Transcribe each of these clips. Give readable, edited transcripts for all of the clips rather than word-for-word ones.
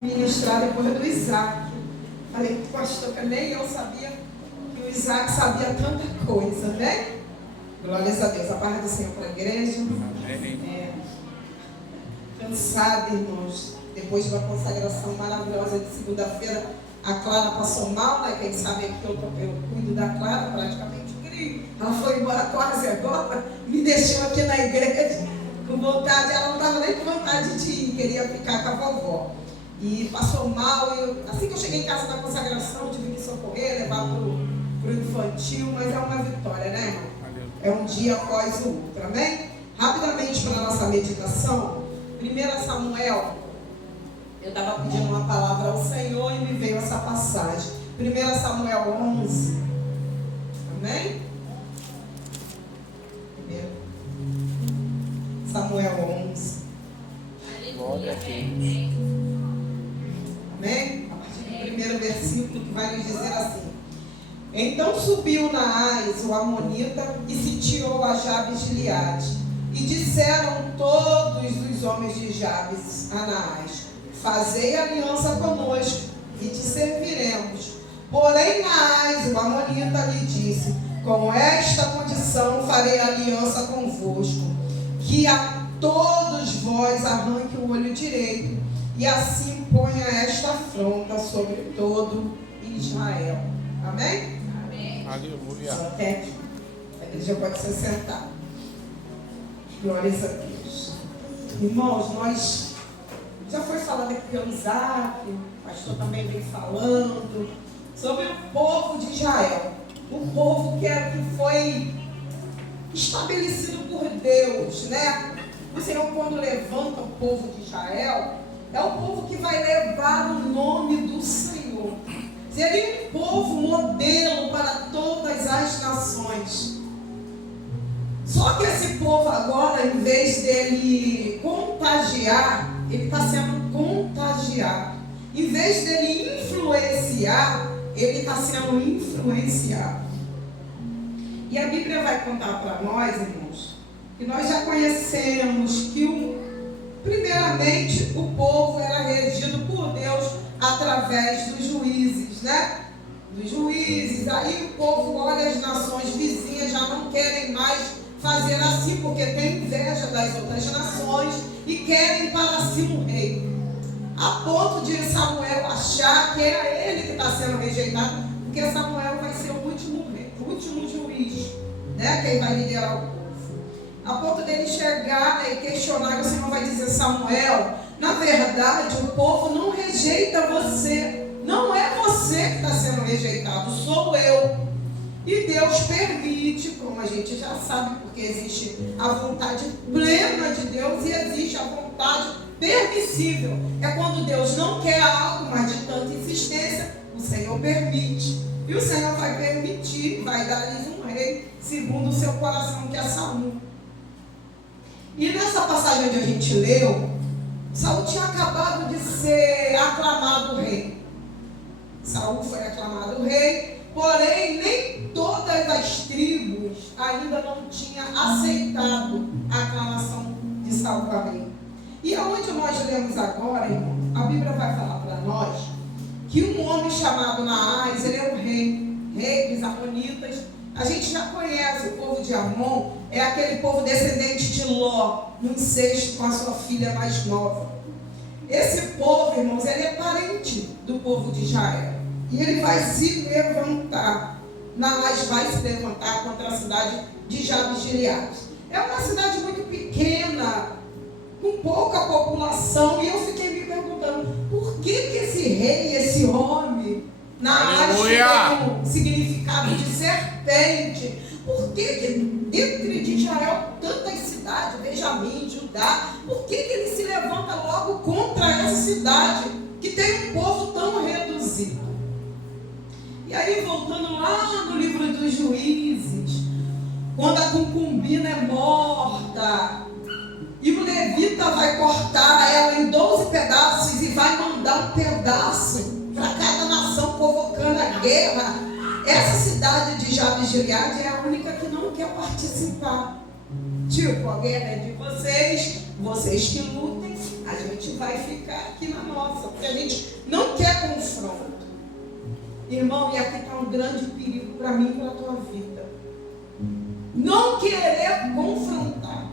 ministrar depois do Isaac. Falei, pastor, que nem eu sabia que o Isaac sabia tanta coisa, né? Glórias a Deus. A paz do Senhor para a igreja. Cansada, irmãos. Depois de uma consagração maravilhosa de segunda-feira, a Clara passou mal, né? Quem sabe aqui eu cuido da Clara, praticamente crio. Ela foi embora quase agora, me deixou aqui na igreja com vontade. Ela não estava nem com vontade de ir, queria ficar com a vovó. E passou mal, assim que eu cheguei em casa da consagração, eu tive que socorrer, levar para o infantil, mas é uma vitória, né, irmão? É um dia após o outro, amém? Rapidamente para a nossa meditação, 1 Samuel, eu estava pedindo uma palavra ao Senhor e me veio essa passagem. 1 Samuel 11, amém? 1 Samuel 11. Glória a Deus. Amém? A partir do primeiro versículo que vai nos dizer assim: Então subiu Naás, o amonita, e sitiou a Jabes de Gileade. E disseram todos os homens de Jabes a Naás: Fazei aliança conosco e te serviremos. Porém Naás, o amonita, lhe disse: Com esta condição farei aliança convosco, que a todos vós arranque o olho direito, e assim ponha esta afronta sobre todo Israel. Amém? Amém. Aleluia. Até aqui. A igreja pode se sentar. Glórias a Deus. Irmãos, nós já foi falando aqui pelo Isaac, o pastor também vem falando sobre o povo de Israel. O povo que foi estabelecido por Deus, né? O Senhor, quando levanta o povo de Israel, é o povo que vai levar o nome do Senhor. Seria um povo modelo para todas as nações. Só que esse povo agora, em vez dele contagiar, ele está sendo contagiado. Em vez dele influenciar, ele está sendo influenciado. E a Bíblia vai contar para nós, irmãos, que nós já conhecemos que primeiramente, o povo era regido por Deus através dos juízes, né? Dos juízes. Aí o povo olha as nações vizinhas, já não querem mais fazer assim, porque tem inveja das outras nações e querem para si um rei. A ponto de Samuel achar que é ele que está sendo rejeitado, porque Samuel vai ser o último rei, o último juiz, né? Quem vai liderar o povo. A ponto dele enxergar, né, e questionar, que o Senhor vai dizer: Samuel, na verdade o povo não rejeita você, não é você que está sendo rejeitado, sou eu. E Deus permite, como a gente já sabe, porque existe a vontade plena de Deus e existe a vontade permissível. É quando Deus não quer algo, mas de tanta insistência, o Senhor permite. E o Senhor vai permitir, vai dar-lhes um rei segundo o seu coração, que é Saul. E nessa passagem onde a gente leu, Saul tinha acabado de ser aclamado rei. Saul foi aclamado rei, porém nem todas as tribos ainda não tinham aceitado a aclamação de Saul para rei. E aonde nós lemos agora, irmão, a Bíblia vai falar para nós que um homem chamado Naás, ele é um rei dos amonitas. A gente já conhece o povo de Amon, é aquele povo descendente de Ló, no incesto com a sua filha mais nova. Esse povo, irmãos, ele é parente do povo de Israel. E ele vai se levantar. Naás vai se levantar contra a cidade de Jabes de Gileade. É uma cidade muito pequena, com pouca população. E eu fiquei me perguntando, por que esse rei, esse homem, Naás tem um significado de serpente? Por que dentro de Israel tantas cidades, Benjamim, Judá, por que ele se levanta logo contra essa cidade que tem um povo tão reduzido? E aí, voltando lá no livro dos Juízes, quando a concubina é morta e o levita vai cortar ela em 12 pedaços e vai mandar um pedaço para cada nação, provocando a guerra, essa cidade de Jabes de Gileade é a única que não quer participar. Tipo, a guerra é de vocês, vocês que lutem, a gente vai ficar aqui na nossa, porque a gente não quer confronto. Irmão, e aqui está um grande perigo para mim e para a tua vida. Não querer confrontar.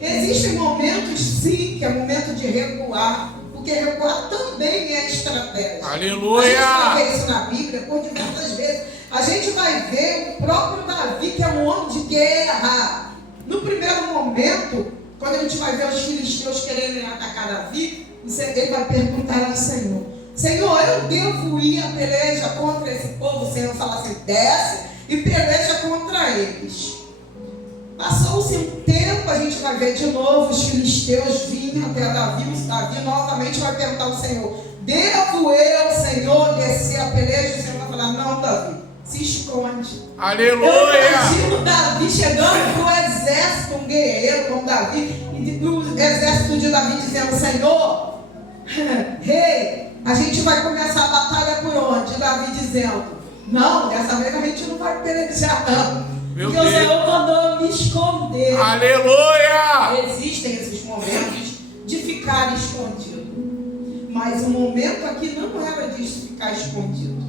Existem momentos, sim, que é momento de recuar, porque recuar também é estratégia. Aleluia! A gente vai ver isso na Bíblia por diversas vezes. A gente vai ver o próprio Davi, que é um homem de guerra. No primeiro momento, quando a gente vai ver os filisteus querendo atacar Davi, ele vai perguntar ao Senhor: Senhor, eu devo ir a peleja contra esse povo? O Senhor fala assim: desce e peleja contra eles. Passou-se um tempo, a gente vai ver de novo os filisteus vinham até Davi. Davi novamente vai perguntar ao Senhor: devo eu, Senhor, descer a peleja? O Senhor vai falar: não, Davi, se esconde. Aleluia! Eu imagino Davi chegando para o exército, um guerreiro como Davi, e o exército de Davi dizendo: Senhor, rei, a gente vai começar a batalha por onde? Davi dizendo: não, dessa vez a gente não vai pelejar, não. Porque o Senhor mandou eu me esconder. Aleluia! Existem esses momentos de ficar escondido. Mas o momento aqui não era de ficar escondido.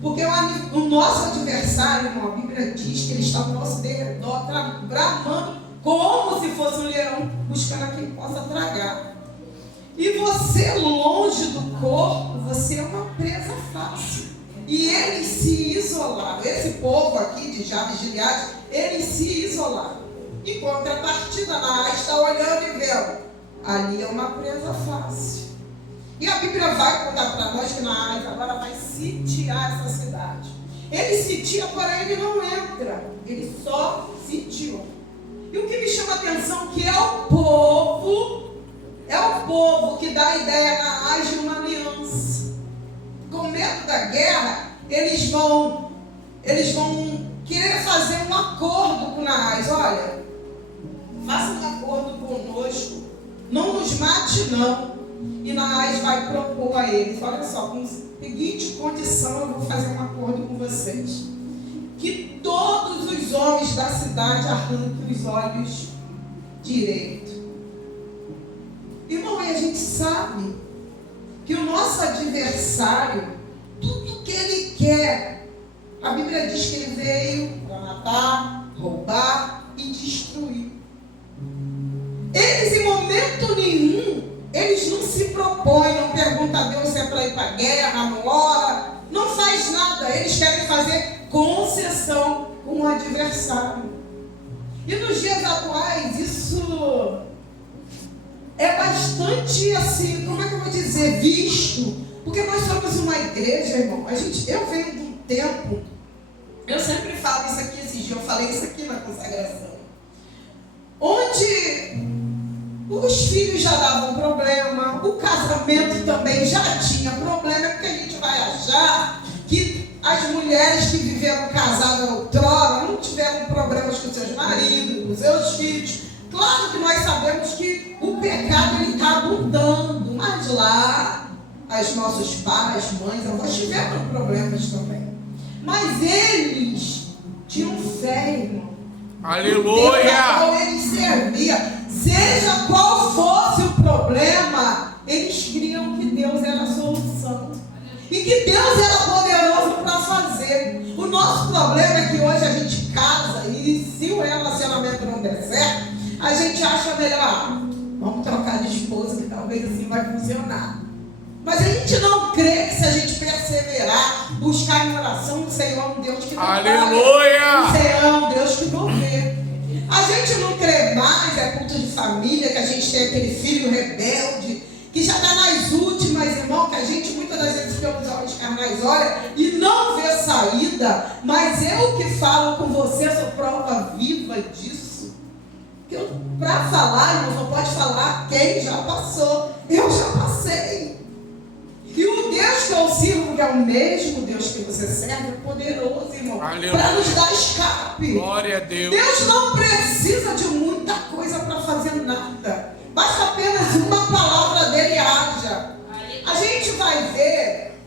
Porque o nosso adversário, irmão, a Bíblia diz que ele está ao nosso derredor, bramando como se fosse um leão, buscando a quem possa tragar. E você, longe do corpo, você é uma presa fácil. E eles se isolaram. Esse povo aqui de Jabes de Gileade, eles se isolaram. Em contrapartida, Naás está olhando e vendo: ali é uma presa fácil. E a Bíblia vai contar para nós que Naás agora vai sitiar essa cidade. Ele sitia, porém ele não entra. Ele só sitiou. E o que me chama a atenção é que é o povo que dá a ideia a Naás de uma aliança. Com medo da guerra, eles vão querer fazer um acordo com Naás. Olha, faça um acordo conosco, não nos mate não. E Naás vai propor a eles: olha só, com a seguinte condição eu vou fazer um acordo com vocês: que todos os homens da cidade arranquem os olhos direitos. Irmão, e a gente sabe que o nosso adversário, tudo que ele quer, a Bíblia diz que ele veio para matar, roubar e destruir. Eles, em momento nenhum, eles não se propõem, não perguntam a Deus se é para ir para a guerra, não ora, não faz nada. Eles querem fazer concessão com o adversário. E nos dias atuais, isso é bastante assim, como é que eu vou dizer, visto. Porque nós somos uma igreja, irmão. Eu venho de um tempo, eu sempre falo isso aqui, esses dias eu falei isso aqui na consagração, onde os filhos já davam problema, o casamento também já tinha problema, porque a gente vai achar que as mulheres que viveram casadas outrora não tiveram problemas com seus maridos, com seus filhos. Claro que nós sabemos que o pecado está abundando, mas lá, os nossos pais, mães, avós tiveram problemas também. Mas eles tinham fé, irmão. Aleluia! Deus a qual eles serviam. Seja qual fosse o problema, eles criam que Deus era a solução. E que Deus era poderoso para fazer. O nosso problema é que hoje a gente casa e se o relacionamento não der certo, a gente acha melhor: vamos trocar de esposa que talvez assim vai funcionar. Mas a gente não crê que se a gente perseverar, buscar em oração, o Senhor é um Deus que não aleluia! O Senhor é um Deus que não vê. A gente não crê mais, é culto de família, que a gente tem aquele filho rebelde, que já está nas últimas, irmão, que a gente muitas das vezes pelos olhos carnais olha e não vê saída. Mas eu que falo com você, sou prova viva disso. Para falar, irmão, só pode falar quem já passou. Eu já passei. E o Deus que eu sirvo, que é o mesmo Deus que você serve, é poderoso, irmão, para nos dar escape. Glória a Deus. Deus não precisa de muita coisa para fazer nada. Basta apenas uma palavra dele haja. A gente vai ver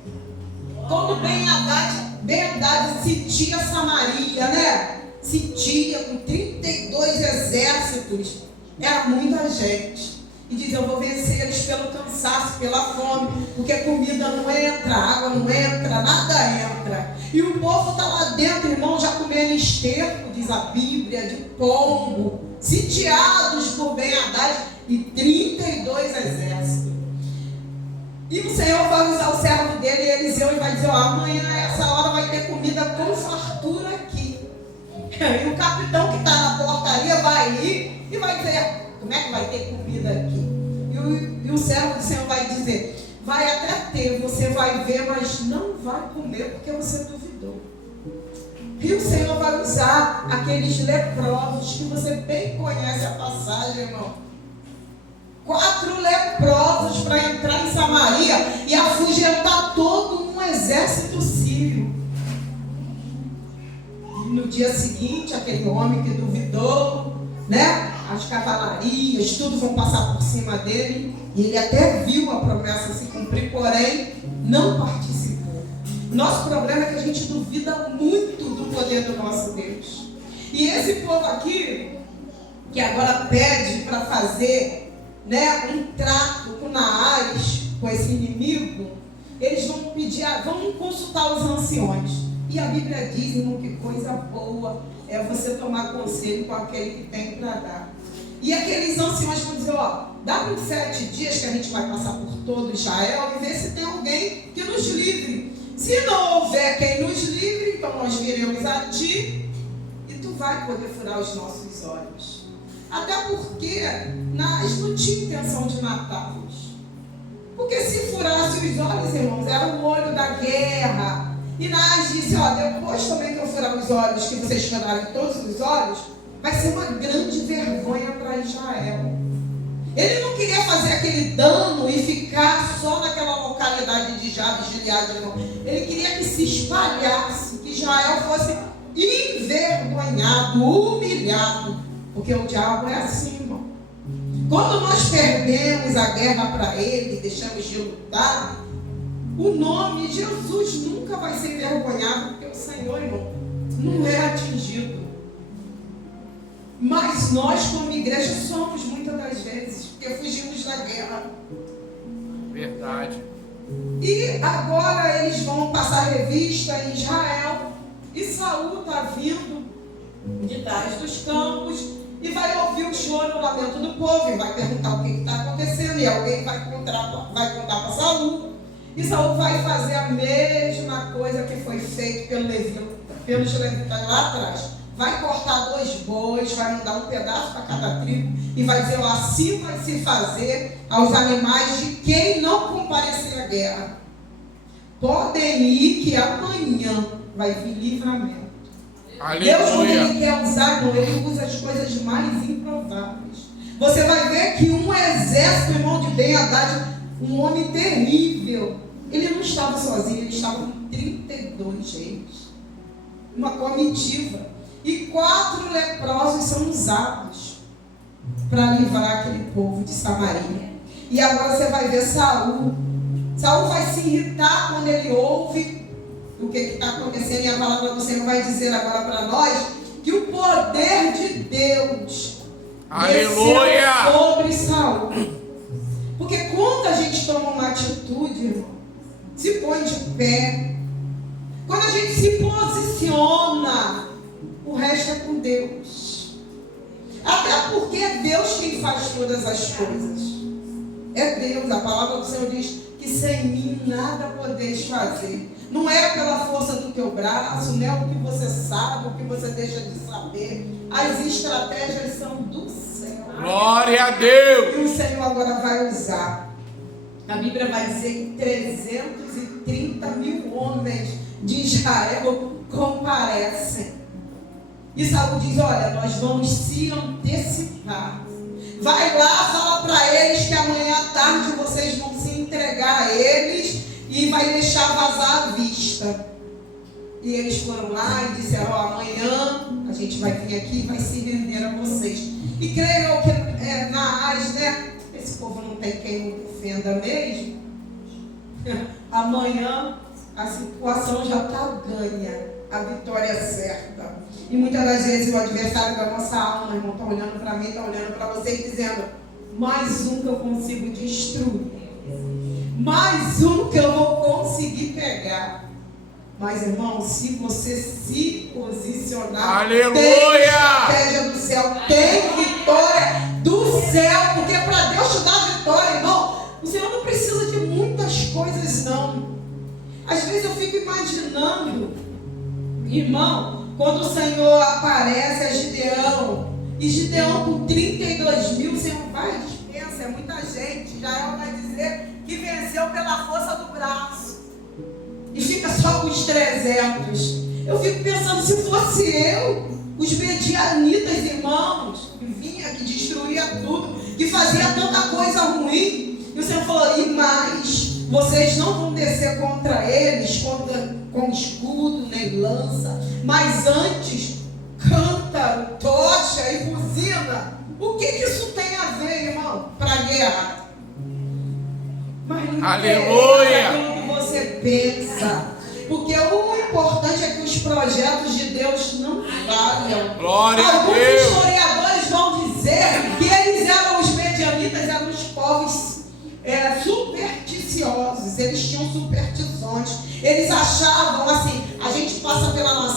como Ben-Hadad sitia Samaria, né? Sitia com 32 exércitos. Era muita gente. e diz: eu vou vencer eles pelo cansaço, pela fome, porque comida não entra, água não entra, nada entra. E o povo está lá dentro, irmão, já comendo esterco, diz a Bíblia, de pombo, sitiados por Ben-Hadad e 32 exércitos. E o Senhor vai usar o servo dele, Eliseu, e vai dizer: ó, amanhã a essa hora vai ter comida com fartura aqui. E o capitão que está na portaria vai ir e vai dizer: como é que vai ter comida aqui? E o servo do Senhor vai dizer: vai até ter, você vai ver, mas não vai comer porque você duvidou. E o Senhor vai usar aqueles leprosos, que você bem conhece a passagem, irmão. 4 leprosos para entrar em Samaria e afugentar todo um exército sírio. E no dia seguinte, aquele homem que duvidou, né? As cavalarias, tudo vão passar por cima dele. E ele até viu a promessa se cumprir, porém não participou. Nosso problema é que a gente duvida muito do poder do nosso Deus. E esse povo aqui, que agora pede para fazer, né, um trato com Naás, com esse inimigo, eles vão pedir, vão consultar os anciões. E a Bíblia diz, irmão, que coisa boa é você tomar conselho com aquele que tem para dar. E aqueles anciões vão dizer: ó, dá uns 7 dias que a gente vai passar por todo Israel e ver se tem alguém que nos livre. Se não houver quem nos livre, então nós viremos a ti e tu vai poder furar os nossos olhos. Até porque Naás não tinha intenção de matá-los. Porque se furasse os olhos, irmãos, era o olho da guerra. E Naás disse: ó, depois também que eu furar os olhos, que vocês furarem todos os olhos, vai ser uma grande vergonha para Israel. Ele não queria fazer aquele dano e ficar só naquela localidade de Jabes de Gileade, não. Ele queria que se espalhasse, que Israel fosse envergonhado, humilhado. Porque o diabo é assim, irmão. Quando nós perdemos a guerra para ele, deixamos de lutar, o nome de Jesus nunca vai ser envergonhado, porque o Senhor, irmão, não é atingido. Mas nós, como igreja, somos muitas das vezes, porque fugimos da guerra. Verdade. E agora eles vão passar revista em Israel, e Saul está vindo de trás dos campos, e vai ouvir o choro e o lamento do povo, e vai perguntar o que está acontecendo, e alguém vai contar para Saul. E Saul vai fazer a mesma coisa que foi feito pelos levitas lá atrás. Vai cortar 2 bois, vai mandar um pedaço para cada tribo, e vai dizer: ó, assim vai se fazer aos animais de quem não comparecer à guerra. Podem ir, que amanhã vai vir livramento. Aleluia. Deus, quando Ele quer usar, Ele usa as coisas mais improváveis. Você vai ver que um exército, irmão, de Ben-Hadad, um homem terrível, ele não estava sozinho, ele estava com 32 reis. Uma comitiva. E 4 leprosos são usados para livrar aquele povo de Samaria. E agora você vai ver Saul. Saul vai se irritar quando ele ouve o que está acontecendo. E a palavra do Senhor vai dizer agora para nós que o poder de Deus desceu sobre Saul. Porque quando a gente toma uma atitude, irmão, se põe de pé, quando a gente se posiciona, o resto é com Deus. Até porque é Deus quem faz todas as coisas. É Deus. A palavra do Senhor diz que sem mim nada podeis fazer. Não é pela força do teu braço, não é o que você sabe, o que você deixa de saber. As estratégias são do Senhor. Glória a Deus. E o Senhor agora vai usar. A Bíblia vai dizer que 330 mil homens de Israel comparecem. E Saul diz: olha, nós vamos se antecipar. Vai lá, fala para eles que amanhã à tarde vocês vão se entregar a eles e vai deixar vazar a vista. E eles foram lá e disseram: ó, amanhã a gente vai vir aqui e vai se render a vocês. E creio que Naás, né? Esse povo não tem quem o defenda mesmo. Amanhã a situação já está ganha. A vitória é certa. E muitas das vezes o adversário da nossa alma, irmão, está olhando para mim, está olhando para você e dizendo: mais um que eu consigo destruir, mais um que eu vou conseguir pegar. Mas, irmão, se você se posicionar, aleluia, tem estratégia do céu, tem vitória do céu, porque para Deus te dar vitória, irmão, o Senhor não precisa de muitas coisas, não. Às vezes eu fico imaginando, irmão, quando o Senhor aparece a Gideão, e Gideão com 32 mil, o Senhor vai, dispensa, é muita gente. Jael vai dizer que venceu pela força do braço. E fica só com os 300. Eu fico pensando, se fosse eu, os medianitas, irmãos, que vinha, que destruía tudo, que fazia tanta coisa ruim. E o Senhor falou, e mais, vocês não vão descer contra eles com escudo nem lança, mas antes, cântaro, tocha e buzina. O que isso tem a ver, irmão, para a guerra? Mas não aleluia, aquilo que você pensa, porque o importante é que os projetos de Deus não falham. Glória a Alguns Deus. historiadores vão dizer que eles eram os medianitas, eram os povos supersticiosos, eles tinham superstições, eles achavam assim, a gente passa pela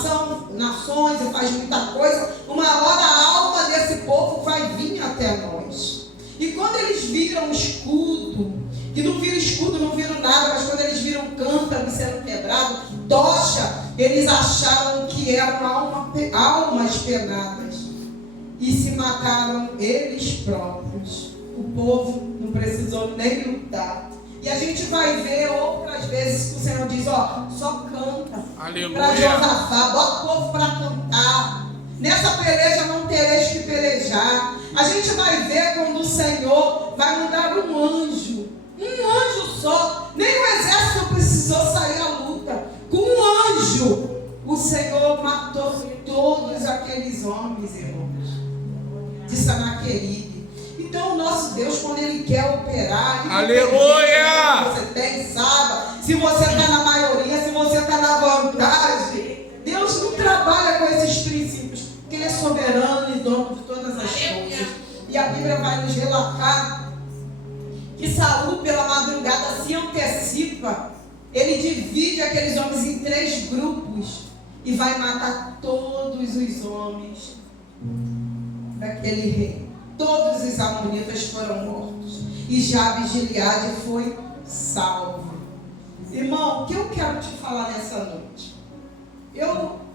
nações e faz muita coisa, uma hora a alma desse povo vai vir até nós. E quando eles viram escudo, que não viram escudo, não viram nada, mas quando eles viram cântaro sendo quebrado, tocha, eles acharam que eram almas penadas e se mataram eles próprios. O povo não precisou nem lutar. E a gente vai ver outras vezes que o Senhor diz, ó, só canta. Para Josafá, bota o povo para cantar. Nessa peleja não tereis que pelejar. A gente vai ver quando o Senhor vai mandar um anjo só. Nem o exército precisou sair à luta. Com um anjo, o Senhor matou todos aqueles homens, irmãos, de Sanaqueribe. Então o nosso Deus, quando Ele quer operar, aleluia, você tem, sabe? Se você está na maioria, se você está na vantagem, Deus não trabalha com esses princípios, porque Ele é soberano e dono de todas as coisas. E a Bíblia vai nos relatar que Saul, pela madrugada, se antecipa. Ele divide aqueles homens em 3 grupos e vai matar todos os homens daquele rei. Todos os amonitas foram mortos e Jabes de Gileade foi salvo. Irmão, o que eu quero te falar nessa noite?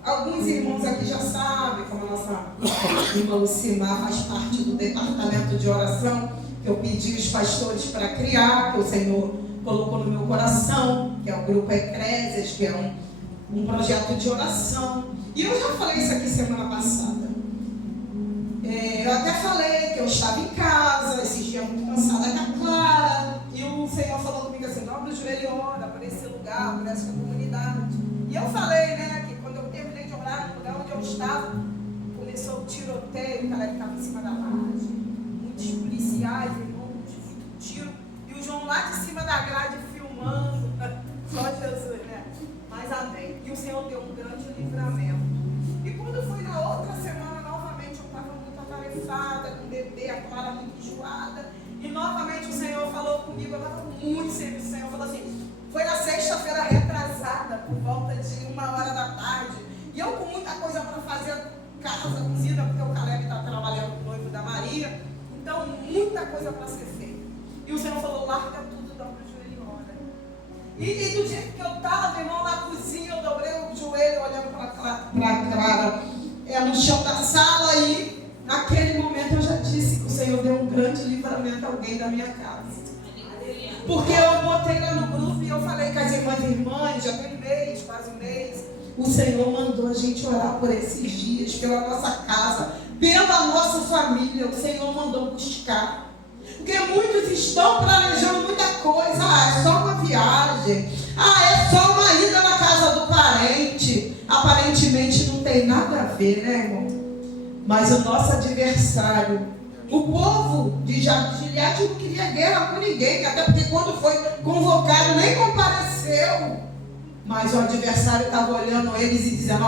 Alguns irmãos aqui já sabem, como a nossa irmã Lucimar faz parte do departamento de oração, que eu pedi os pastores para criar, que o Senhor colocou no meu coração, que é o grupo Eclésias, que é um projeto de oração. E eu já falei isso aqui semana passada. Eu até falei que eu estava em casa, esses dias muito cansada com a Clara, e o Senhor falou comigo assim, dobra o joelho e ora por esse lugar, por essa comunidade. E eu falei, né, que quando eu terminei de orar no lugar onde eu estava, começou o tiroteio, o cara estava em cima da laje, muitos policiais, irmãos, muito tiro, e o João lá de cima da grade filmando, só Jesus, né? Mas amém. E o Senhor deu um grande livramento. E quando foi na outra semana, novamente eu estava muito atarefada, com o bebê, a Clara muito enjoada, e novamente o Senhor falou comigo, eu estava muito serviço, o Senhor falou assim, foi na sexta-feira retrasada, por volta de 1h e eu com muita coisa para fazer, casa cozida, porque o Caleb está trabalhando com o noivo da Maria, então muita coisa para ser feita. E o Senhor falou, larga tudo, dobra o joelho e ora. E do jeito que eu estava, irmão, na cozinha, eu dobrei o joelho, olhando para a Clara, no chão da sala, e naquele momento eu já disse que o Senhor deu um grande livramento a alguém da minha casa. Porque eu botei lá no grupo e eu falei com as irmãs, já tem quase um mês, o Senhor mandou a gente orar por esses dias, pela nossa casa, pela nossa família, o Senhor mandou buscar. Porque muitos estão planejando muita coisa, é só uma viagem, é só uma ida na casa do parente, aparentemente não tem nada a ver, né, irmão? Mas o nosso adversário, o povo de Jabes de Gileade não queria guerra com ninguém, até porque quando foi convocado nem compareceu. Mas o adversário estava olhando eles e dizendo,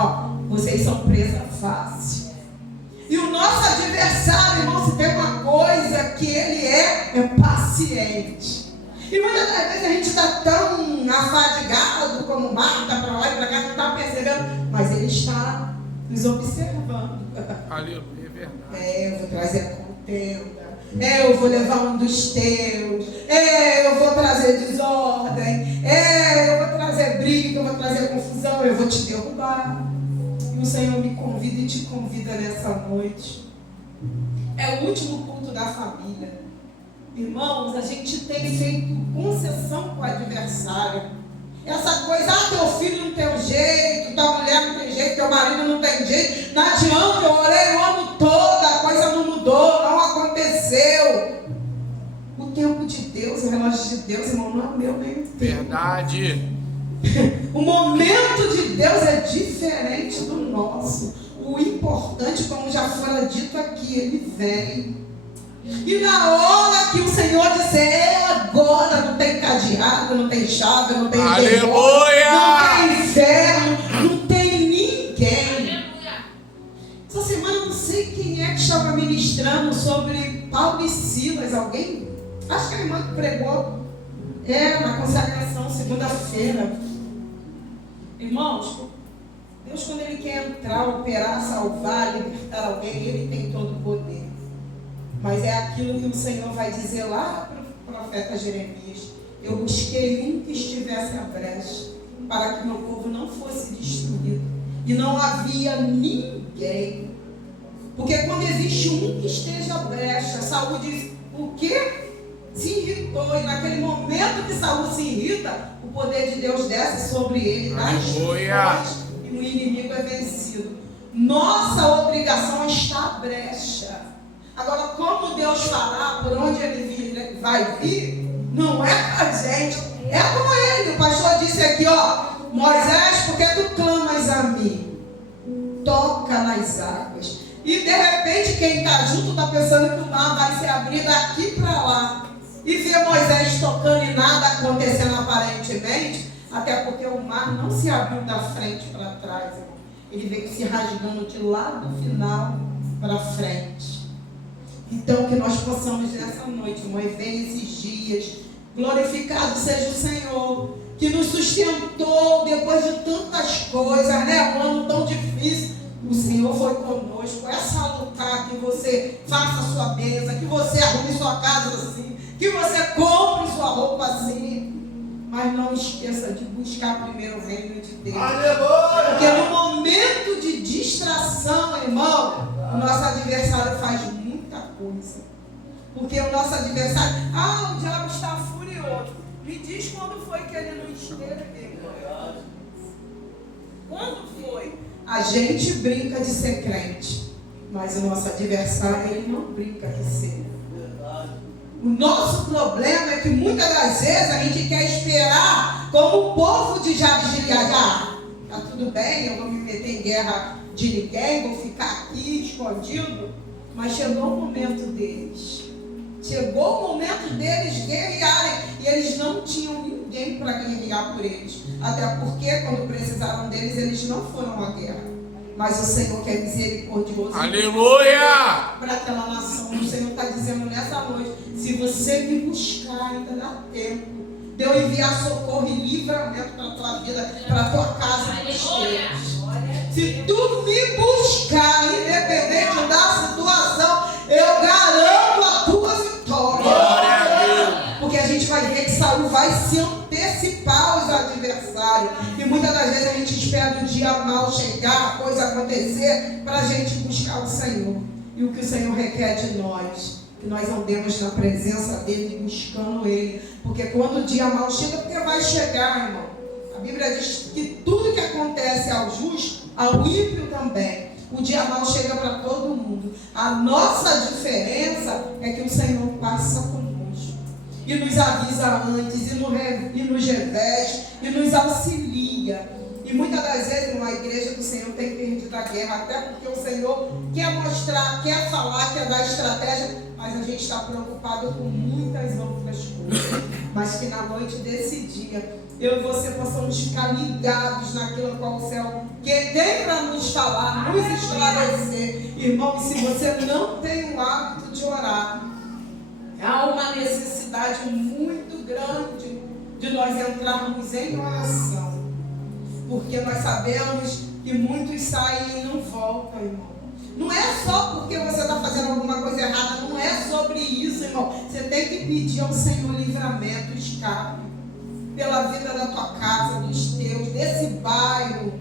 vocês são presa fácil. E o nosso adversário, irmão, se tem uma coisa que ele é paciente. E muitas das vezes a gente está tão afadigado como Marta, para lá e para cá, não está percebendo, mas ele está nos observando. Aleluia, é verdade. Eu vou trazer a contenda. Eu vou levar um dos teus. Eu vou trazer desordem. Eu vou trazer briga, eu vou trazer confusão, eu vou te derrubar. E o Senhor me convida e te convida nessa noite. É o último culto da família. Irmãos, a gente tem feito concessão com o adversário. Essa coisa, teu filho não tem jeito, tua mulher não tem jeito, teu marido não tem jeito. Não adianta, eu orei o ano todo, a coisa não mudou, não aconteceu. O tempo de Deus, o relógio de Deus, irmão, não é meu nem o teu. Verdade. O momento de Deus é diferente do nosso. O importante, como já foi dito aqui, ele vem. E na hora que o Senhor disser, agora não tem cadeado, não tem chave, não tem aleluia, não tem inferno, não tem ninguém. Essa semana não sei quem é que estava ministrando sobre Paulo e Silas. Alguém? Acho que a irmã que pregou na consagração, segunda-feira. Irmãos, Deus, quando Ele quer entrar, operar, salvar, libertar alguém, Ele tem todo o poder. Mas é aquilo que o Senhor vai dizer lá para o profeta Jeremias. Eu busquei um que estivesse à brecha, para que meu povo não fosse destruído. E não havia ninguém. Porque quando existe um que esteja à brecha, Saul diz, o quê? Se irritou. E naquele momento que Saul se irrita, o poder de Deus desce sobre ele. E o inimigo é vencido. Nossa obrigação é estar à brecha. Agora, como Deus falar por onde Ele vai vir, não é com a gente, é com Ele. O pastor disse aqui, Moisés, por que tu clamas a mim? Toca nas águas. E de repente, quem está junto está pensando que o mar vai se abrir daqui para lá. E vê Moisés tocando e nada acontecendo aparentemente, até porque o mar não se abriu da frente para trás. Ele veio se rasgando de lá do final para frente. Então, que nós possamos nessa noite, irmãos, ver esses dias, glorificado seja o Senhor, que nos sustentou depois de tantas coisas, um ano tão difícil. O Senhor foi conosco. Essa lutar, que você faça a sua mesa, que você arrume sua casa assim, que você compre sua roupa assim. Mas não esqueça de buscar primeiro o reino de Deus. Aleluia! Porque no momento de distração, irmão, o nosso adversário faz muita coisa. Porque o nosso adversário, o diabo está furioso. Me diz quando foi que ele não esteve. Quando foi? A gente brinca de ser crente, mas o nosso adversário, ele não brinca de ser. O nosso problema é que muitas das vezes a gente quer esperar como o povo de Jabes de Gileade. Tá tudo bem, eu vou me meter em guerra de ninguém, vou ficar aqui escondido. Mas chegou o momento deles. Chegou o momento deles guerrearem. E eles não tinham ninguém para guerrear por eles. Até porque quando precisaram deles, eles não foram à guerra. Mas o Senhor que é misericordioso. Aleluia! Para aquela nação. O Senhor está dizendo nessa noite, se você me buscar, ainda dá tempo de eu enviar socorro e livramento para a tua vida, para a tua casa, para os teus. Se tu me buscar, independente da situação, eu garanto a tua vitória. Glória a Deus. Porque a gente vai ver que Saul vai se antecipar aos adversários. E muitas das vezes a gente espera o dia mal chegar, a coisa acontecer, para a gente buscar o Senhor. E o que o Senhor requer de nós? Que nós andemos na presença dEle, buscando Ele. Porque quando o dia mal chega, porque vai chegar, irmão. A Bíblia diz que tudo que acontece ao justo, ao ímpio também. O dia mal chega para todo mundo. A nossa diferença é que o Senhor passa conosco. E nos avisa antes, e nos reveste, e nos auxilia. E muitas das vezes, numa igreja do Senhor tem perdido a guerra, até porque o Senhor quer mostrar, quer falar, quer dar estratégia, mas a gente está preocupado com muitas outras coisas. Mas que na noite desse dia, eu e você possamos ficar ligados naquilo qual o céu tem para nos falar, nos esclarecer. Irmão, se você não tem o hábito de orar, há uma necessidade muito grande de nós entrarmos em oração, porque nós sabemos que muitos saem e não voltam, irmão. Não é só porque você está fazendo alguma coisa errada, não é sobre isso, irmão. Você tem que pedir ao Senhor livramento, escape, pela vida da tua casa, dos teus, desse bairro,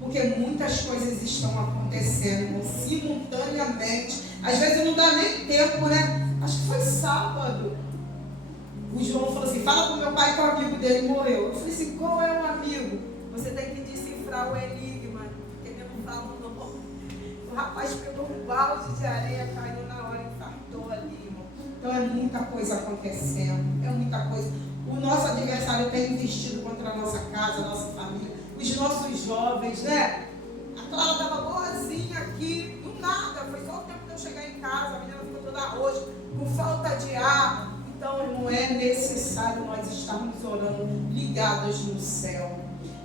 porque muitas coisas estão acontecendo, irmão, simultaneamente. Às vezes não dá nem tempo, né? Acho que foi sábado. O João falou assim: fala pro meu pai que o amigo dele morreu. Eu falei assim: qual é o amigo? Você tem que decifrar o enigma, porque ele não fala o nome. O rapaz pegou um balde de areia, caiu na hora e infartou ali, irmão. Então é muita coisa acontecendo, é muita coisa. O nosso adversário tem investido contra a nossa casa, a nossa família, os nossos jovens, né? A Clara estava boazinha aqui, do nada, foi só o tempo de eu chegar em casa, a menina ficou toda roxa, com falta de ar. Então, irmão, é necessário nós estarmos orando, ligados no céu.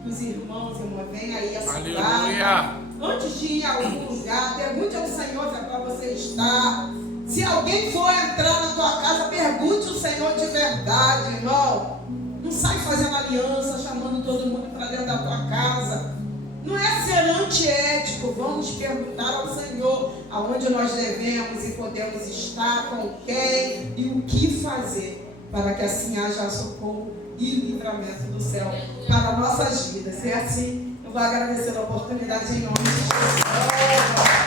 Os irmãos, irmão, vem aí a cidade. Antes de ir a algum lugar, pergunte ao Senhor se é para você estar. Se alguém for entrar na tua casa, pergunte ao Senhor de verdade, irmão. Não sai fazendo aliança, chamando todo mundo para dentro da tua casa. Não é ser antiético. Vamos perguntar ao Senhor aonde nós devemos e podemos estar, com quem e o que fazer, para que assim haja socorro e livramento do céu para nossas vidas. É assim, eu vou agradecer a oportunidade em nome de Jesus.